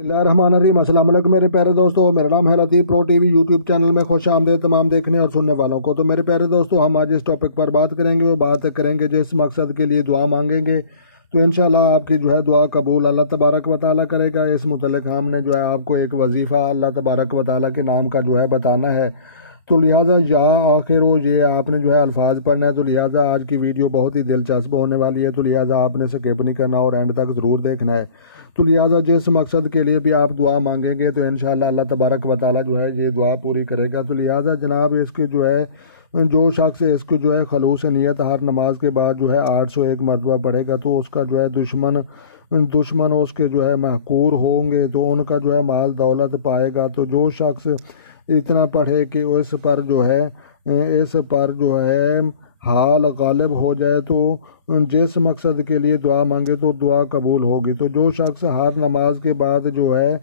बिस्मिल्लाहिर्रहमानिर्रहीम। अस्सलाम वालेकुम मेरे प्यारे दोस्तों, मेरा नाम है लतीफ़। प्रो टीवी यूट्यूब चैनल में खुश आमदीद तमाम देखने और सुनने वालों को। तो मेरे प्यारे दोस्तों, हम आज इस टॉपिक पर बात करेंगे, वो बात करेंगे जिस मकसद के लिए दुआ मांगेंगे तो इंशाल्लाह आपकी जो है दुआ कबूल अल्लाह तबारक व तआला करेगा। इस मुतल्लिक हमने जो है आपको एक वजीफ़ा अल्लाह तबारक व तआला के नाम का जो है बताना है। तो लिहाजा या आखिर ये आपने जो है अल्फाज पढ़ना है। तो लिहाजा आज की वीडियो बहुत ही दिलचस्प होने वाली है, तो लिहाजा आपने स्किप नहीं करना और एंड तक ज़रूर देखना है। तो लिहाजा जिस मकसद के लिए भी आप दुआ मांगेंगे तो इंशाअल्लाह अल्लाह तबारक व तआला जो है ये दुआ पूरी करेगा। तो लिहाजा जनाब इसके जो है जो शख्स इसको जो है खलूस नियत हर नमाज के बाद जो है 801 मरतबा पढ़ेगा तो उसका जो है दुश्मन उसके जो है महकूर होंगे, तो उनका जो है माल दौलत पाएगा। तो जो शख्स इतना पढ़े कि इस पर जो है हाल गालिब हो जाए तो जिस मकसद के लिए दुआ मांगे तो दुआ कबूल होगी। तो जो शख्स हर नमाज के बाद जो है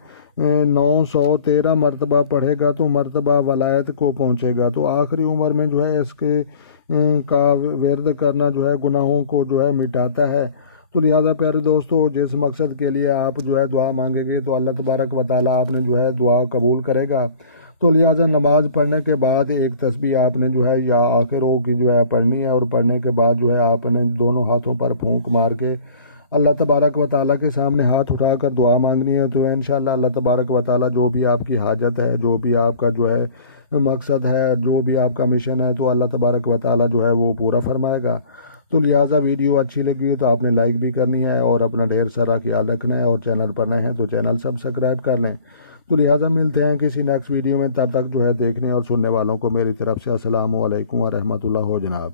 913 मरतबा पढ़ेगा तो मरतबा वलायत को पहुंचेगा। तो आखिरी उम्र में जो है इसके का विर्द करना जो है गुनाहों को जो है मिटाता है। तो लिहाजा प्यारे दोस्तों, जिस मकसद के लिए आप जो है दुआ मांगेंगे तो अल्लाह तबारक व तआला आपने जो है दुआ कबूल करेगा। तो लिहाजा नमाज पढ़ने के बाद एक तस्बीह आपने जो है या आखिरों की जो है पढ़नी है, और पढ़ने के बाद जो है आपने दोनों हाथों पर फूंक मार के अल्लाह तबारक व तआला के सामने हाथ उठाकर दुआ मांगनी है। तो इंशाअल्लाह अल्लाह तबारक व तआला जो भी आपकी हाजत है, जो भी आपका जो है मकसद है, जो भी आपका मिशन है, तो अल्लाह तबारक व तआला जो है वो पूरा फरमाएगा। तो लिहाजा वीडियो अच्छी लगी है तो आपने लाइक भी करनी है और अपना ढेर सारा ख्याल रखना है, और चैनल पर नए हैं तो चैनल सब्सक्राइब कर लें। तो लिहाजा मिलते हैं किसी नेक्स्ट वीडियो में, तब तक जो है देखने और सुनने वालों को मेरी तरफ से अस्सलामु अलैकुम व रहमतुल्लाह हो जनाब।